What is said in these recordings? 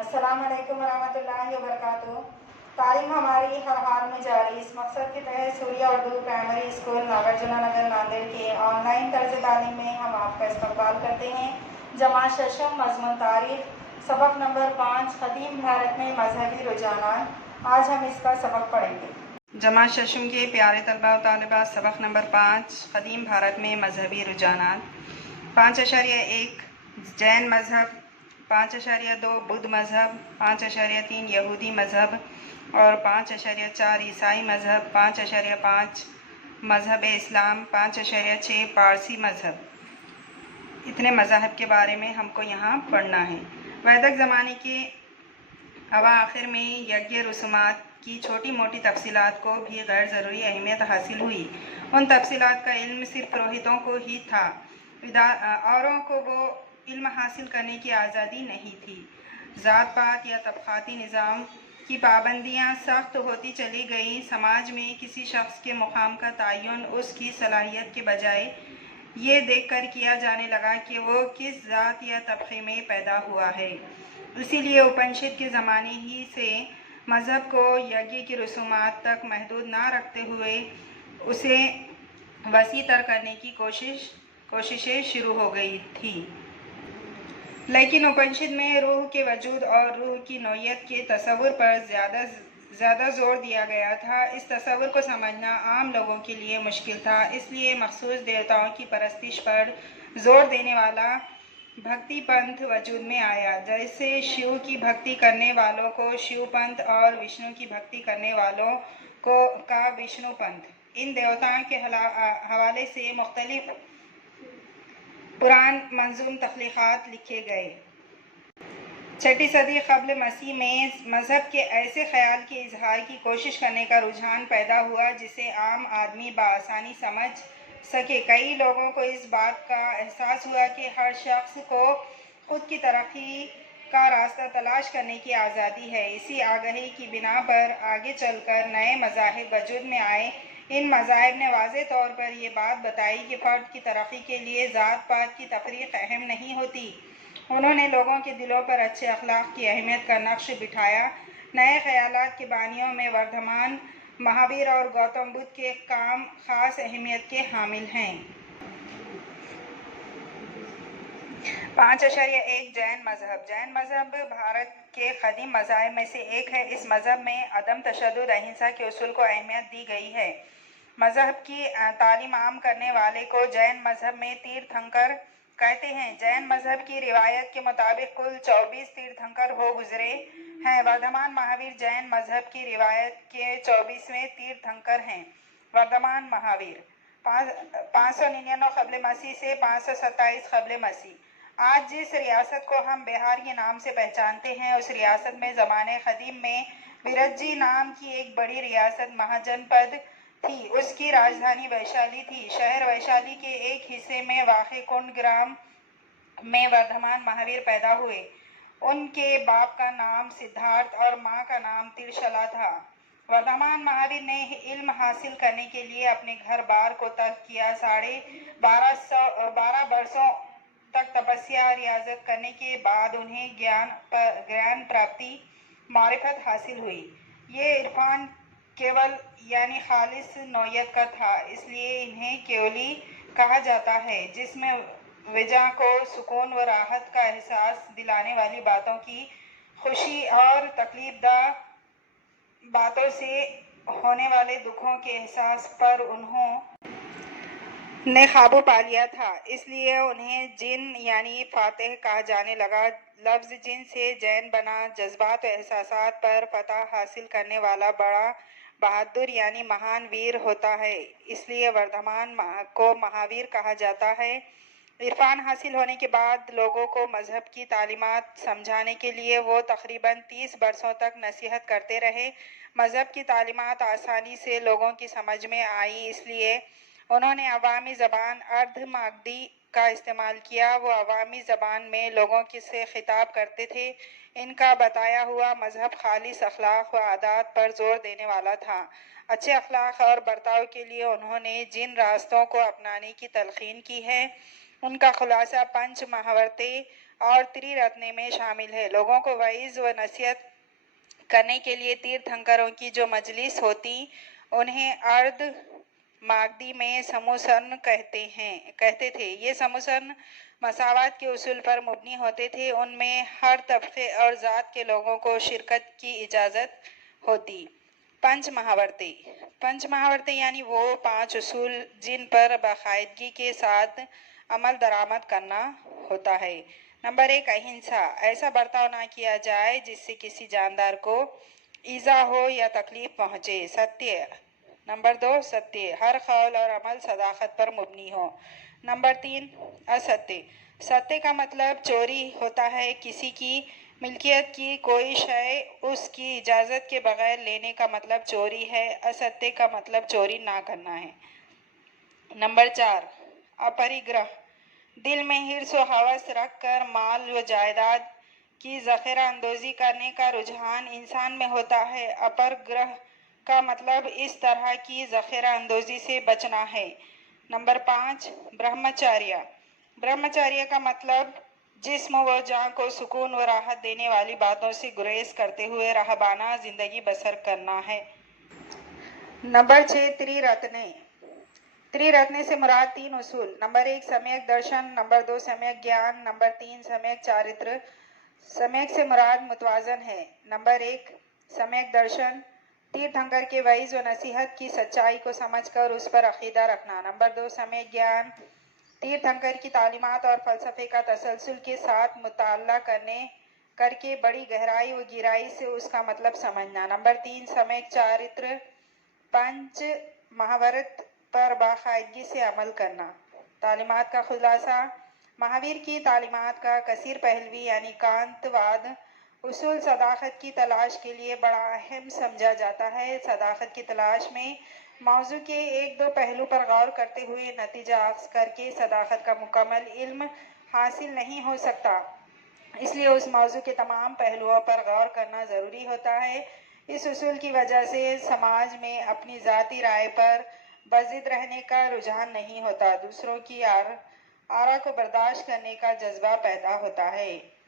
السلام علیکم ورحمۃ اللہ وبرکاتہ۔ تعلیم ہماری ہر حال میں جاری، اس مقصد کے تحت سوریہ اردو پرائمری اسکول ناگرجنا نگر ناندیڑ کے آن لائن طرز تعلیم میں ہم آپ کا استقبال کرتے ہیں۔ جماعت ششم، مضمون تاریخ، سبق نمبر 5، قدیم بھارت میں مذہبی رجحانات۔ آج ہم اس کا سبق پڑھیں گے۔ جماعت ششم کے پیارے طلباء و طالبات، سبق نمبر 5، قدیم بھارت میں مذہبی رجحانات۔ 5.1 جین مذہب، 5.2 بدھ مذہب، 5.3 یہودی مذہب اور 5.4 عیسائی مذہب، 5.5 مذہب اسلام، 5.6 پارسی مذہب۔ اتنے مذاہب کے بارے میں ہم کو یہاں پڑھنا ہے۔ ویدک زمانے کے اواخر میں یज्ञ رسومات کی چھوٹی موٹی تفصیلات کو بھی غیر ضروری اہمیت حاصل ہوئی۔ ان تفصیلات کا علم صرف پروہتوں کو ہی تھا، اوروں کو وہ علم حاصل کرنے کی آزادی نہیں تھی۔ ذات پات یا طبقاتی نظام کی پابندیاں سخت ہوتی چلی گئیں۔ سماج میں کسی شخص کے مقام کا تعین اس کی صلاحیت کے بجائے یہ دیکھ کر کیا جانے لگا کہ وہ کس ذات یا طبقے میں پیدا ہوا ہے۔ اسی لیے اپنشد کے زمانے ہی سے مذہب کو یज्ञ کی رسومات تک محدود نہ رکھتے ہوئے اسے وسیع تر کرنے کی کوششیں شروع ہو گئی تھی۔ لیکن اپنشد میں روح کے وجود اور روح کی نوعیت کے تصور پر زیادہ زور دیا گیا تھا۔ اس تصور کو سمجھنا عام لوگوں کے لیے مشکل تھا، اس لیے مخصوص دیوتاؤں کی پرستش پر زور دینے والا بھکتی پنتھ وجود میں آیا، جیسے شیو کی بھکتی کرنے والوں کو شیو پنتھ اور وشنو کی بھکتی کرنے والوں کا وشنو پنتھ۔ ان دیوتاؤں کے حوالے سے مختلف پران منظوم تخلیقات لکھے گئے۔ 6 صدی قبل مسیح میں مذہب کے ایسے خیال کے اظہار کی کوشش کرنے کا رجحان پیدا ہوا جسے عام آدمی بآسانی سمجھ سکے۔ کئی لوگوں کو اس بات کا احساس ہوا کہ ہر شخص کو خود کی ترقی کا راستہ تلاش کرنے کی آزادی ہے۔ اسی آگہی کی بنا پر آگے چل کر نئے مذاہب وجود میں آئے۔ ان مذاہب نے واضح طور پر یہ بات بتائی کہ فرد کی ترقی کے لیے ذات پات کی تفریق اہم نہیں ہوتی۔ انہوں نے لوگوں کے دلوں پر اچھے اخلاق کی اہمیت کا نقش بٹھایا۔ نئے خیالات کے بانیوں میں وردھمان، مہاویر اور گوتم بدھ کے کام خاص اہمیت کے حامل ہیں۔ 5.1 جین مذہب۔ جین مذہب بھارت کے قدیم مذاہب میں سے ایک ہے۔ اس مذہب میں عدم تشدد، اہنسا کے اصول کو اہمیت دی گئی ہے۔ مذہب کی تعلیم عام کرنے والے کو جین مذہب میں تیرتھنکر کہتے ہیں۔ جین مذہب کی روایت کے مطابق کل 24 تیرتھنکر ہو گزرے ہیں۔ وردھمان مہاویر جین مذہب کی روایت کے 24ویں تیرتھنکر ہیں۔ وردھمان مہاویر 599 قبل مسیح سے 527 قبل مسیح۔ آج جس ریاست کو ہم بہار کے نام سے پہچانتے ہیں، اس ریاست میں زمانۂ قدیم میں برجی نام کی ایک بڑی ریاست مہاجن پد تھی۔ اس کی راجدھانی ویشالی تھی۔ شہر ویشالی کے ایک حصے میں واقع کنڈ گرام میں وردھمان مہاویر پیدا ہوئے۔ ان کے باپ کا نام سدھارتھ اور ماں کا نام ترشلا تھا۔ وردھمان مہاویر نے علم حاصل کرنے کے لیے اپنے گھر بار کو ترک کیا۔ 12.5 برسوں تک تپسیا اور ریاضت کرنے کے بعد انہیں گیان پراپتی، معرفت حاصل ہوئی۔ یہ عرفان کیول یعنی خالص نوعیت کا تھا، اس لیے انہیں کیولی کہا جاتا ہے، جس میں وجا کو سکون و راحت کا احساس دلانے والی باتوں کی خوشی اور تکلیف دہ باتوں سے ہونے والے دکھوں کے احساس پر انہوں نے قابو پا لیا تھا۔ اس لیے انہیں جن یعنی فاتح کہا جانے لگا۔ لفظ جن سے جین بنا۔ جذبات و احساسات پر فتح حاصل کرنے والا بڑا بہادر یعنی مہان ویر ہوتا ہے، اس لیے وردھمان کو مہاویر کہا جاتا ہے۔ عرفان حاصل ہونے کے بعد لوگوں کو مذہب کی تعلیمات سمجھانے کے لیے وہ تقریباً 30 برسوں تک نصیحت کرتے رہے۔ مذہب کی تعلیمات آسانی سے لوگوں کی سمجھ میں آئیں، اس لیے انہوں نے عوامی زبان اردھ ماگدھی کا استعمال کیا۔ وہ عوامی زبان میں لوگوں سے خطاب کرتے تھے۔ ان کا بتایا ہوا مذہب خالص اخلاق و عادات پر زور دینے والا تھا۔ اچھے اخلاق اور برتاؤ کے لیے انہوں نے جن راستوں کو اپنانے کی تلقین کی ہے، ان کا خلاصہ پنچ محاورتیں और त्रिरत्ने में शामिल है। लोगों को वाइज व नसीहत करने के लिए तीर्थंकरों की जो मजलिस होती उन्हें अर्ध मागदी में समूसन कहते थे। ये समूसन मसावत के उसूल पर मुबनी होते थे। उनमें हर तबके और ज़ात के लोगों को शिरकत की इजाज़त होती। पंच महावरते यानी वो 5 उसूल जिन पर बाकायदगी के साथ अमल दरामद करना होता है। नंबर 1 अहिंसा, ऐसा बर्ताव ना किया जाए जिससे किसी जानदार को ईजा हो या तकलीफ पहुँचे। सत्य, नंबर 2 सत्य, हर कौल और अमल सदाकत पर मुबनी हो। नंबर 3 असत्य, सत्य का मतलब चोरी होता है। किसी की मिल्कियत की कोई शय उसकी इजाज़त के बगैर लेने का मतलब चोरी है। असत्य का मतलब चोरी ना करना है। नंबर 4 अपरिग्रह, दिल में हिर्स व हवस रख कर माल व जायदाद की ज़ख़ीरा अंदोज़ी करने का रुझान इंसान में होता है। अपरग्रह का मतलब इस तरह की ज़ख़ीरा अंदोज़ी से बचना है। नंबर 5 ब्रह्मचर्य का मतलब जिस्म व जान को सुकून व राहत देने वाली बातों से गुरेज करते हुए रहबाना ज़िंदगी बसर करना है। नंबर 6 त्रिरत्ने से मुराद 3 उसूल। नंबर 1 सम्यक दर्शन, नंबर 2 सम्यक ज्ञान, नंबर 3 सम्यक चारित्र। सम्यक से मुराद मुतवाजन है। नंबर 1 सम्यक दर्शन, तीर्थंकर के वईज़ व नसीहत की सच्चाई को समझकर उस पर अकीदा रखना। नंबर 2 सम्यक ज्ञान, तीर्थंकर की तालीमात और फ़लसफ़े का तसलसल के साथ मुताला करके बड़ी गहराई व गिराई से उसका मतलब समझना। नंबर 3 सम्यक चारित्र, पंच महावरत पर बाकायदगी से अमल करना। तालीमात का खुलासा, महावीर की तालीमात का कसीर पहलवी यानी कांतवाद उसूल सदाकत की तलाश के लिए बड़ा अहम समझा जाता है। सदाकत की तलाश में मौजू के 1-2 पहलू पर गौर करते हुए नतीजा अख्ज़ करके सदाकत का मुकम्मल इल्म हासिल नहीं हो सकता। इसलिए उस मौजू के तमाम पहलुओं पर गौर करना ज़रूरी होता है। इस उसूल की वजह से समाज में अपनी ज़ाती राय पर बज़िद रहने का रुझान नहीं होता। दूसरों की आरा को बर्दाश्त करने का जज्बा पैदा होता है।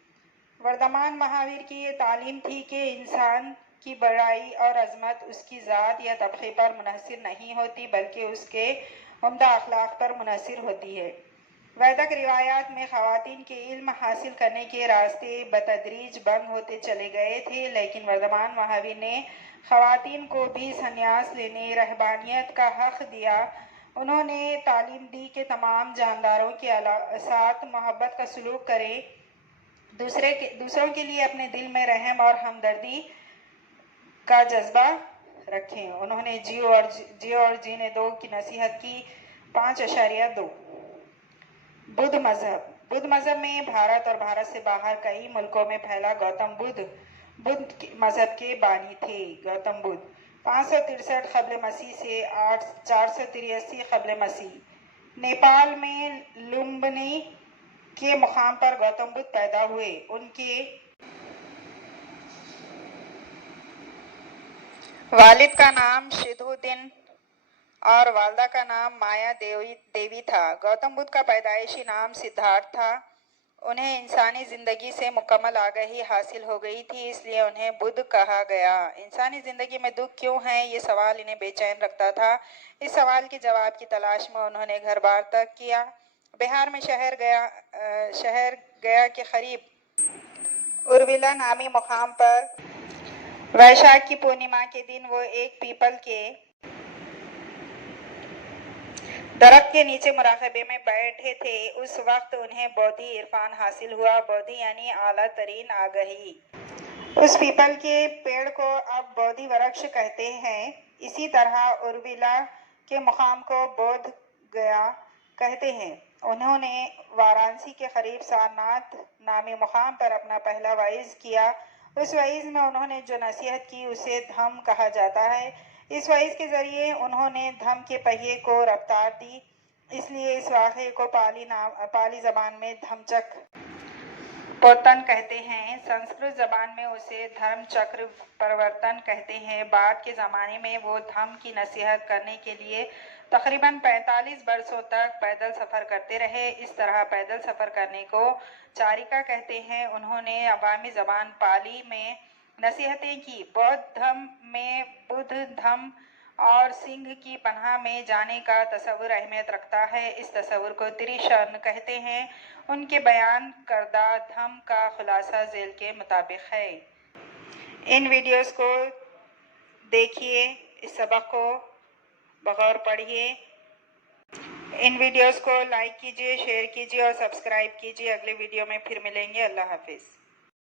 वर्तमान महावीर की ये तालीम थी कि इंसान की बड़ाई और अजमत उसकी ज़ात या तबके पर मुनहसिर नहीं होती बल्कि उसके उम्दा अखलाक पर मुनहसिर होती है। वैदिक रिवायात में ख़वातीन के इल्म हासिल करने के रास्ते बतदरीज बंद होते चले गए थे, लेकिन वर्तमान महावीर ने ख़वातीन को भी संन्यास लेने रहबानियत का हक़ दिया। उन्होंने तालीम दी कि तमाम जानदारों के साथ मोहब्बत का सलूक करें, दूसरों के लिए अपने दिल में रहम और हमदर्दी का जज्बा रखें। उन्होंने जियो और जीने दो की नसीहत की। 5.2 बुद्ध मज़हब में भारत और भारत से बाहर कई मुल्कों में फैला गौतम बुद्ध मज़हब के बानी थे। गौतम बुद्ध 563 क़ब्ल मसीह से 483 क़ब्ल मसीह नेपाल में लुम्बिनी के मुकाम पर गौतम बुद्ध पैदा हुए। उनके वालिद का नाम शिदुद्दीन और वालदा का नाम माया देवी था। गौतम बुद्ध का पैदाइशी नाम सिद्धार्थ था। उन्हें इंसानी ज़िंदगी से मुकम्मल आगाही हासिल हो गई थी, इसलिए उन्हें बुद्ध कहा गया। इंसानी ज़िंदगी में दुख क्यों है, ये सवाल इन्हें बेचैन रखता था। इस सवाल के जवाब की तलाश में उन्होंने घर बार तक किया। बिहार में शहर गया के करीब उर्विला नामी मुकाम पर वैशाख की पूर्णिमा के दिन वो एक पीपल के दरख्त के नीचे मुराकबे में बैठे थे। उस वक्त उन्हें बौद्धि इरफान हासिल हुआ। बौद्धि यानी आला तरीन आगही। उस पीपल के पेड़ को अब बोधि वृक्ष कहते हैं। इसी तरह उर्विला के मुकाम को बोध गया कहते हैं। उन्होंने वाराणसी के करीब सारनाथ नामी मुकाम पर अपना पहला वाइज़ किया। उस वाइज़ में उन्होंने जो नसीहत की उसे धम्म कहा जाता है। इस वाइज़ के ज़रिए उन्होंने धम्म के पहिए को रफ्तार दी, इसलिए इस वाक़े को पाली ज़बान में धम्मचक्र पोतन कहते हैं। संस्कृत ज़बान में उसे धर्म चक्र प्रवर्तन कहते हैं। बाद के ज़माने में वो धम्म की नसीहत करने के लिए तकरीबन 45 बरसों तक पैदल सफ़र करते रहे। इस तरह पैदल सफ़र करने को चारिका कहते हैं। उन्होंने अवामी ज़बान पाली में नसीहतें की। बौद्ध धर्म में बुद्ध धम्म और सिंह की पनाह में जाने का तसव्वुर अहमियत रखता है। इस तसव्वुर को त्रिशरण कहते हैं। उनके बयान करदा धम्म का खुलासा झेल के मुताबिक है। इन वीडियोस को देखिए, इस सबक को बगौर पढ़िए। इन वीडियोस को लाइक कीजिए, शेयर कीजिए और सब्सक्राइब कीजिए। अगले वीडियो में फिर मिलेंगे। अल्लाह हाफिज़।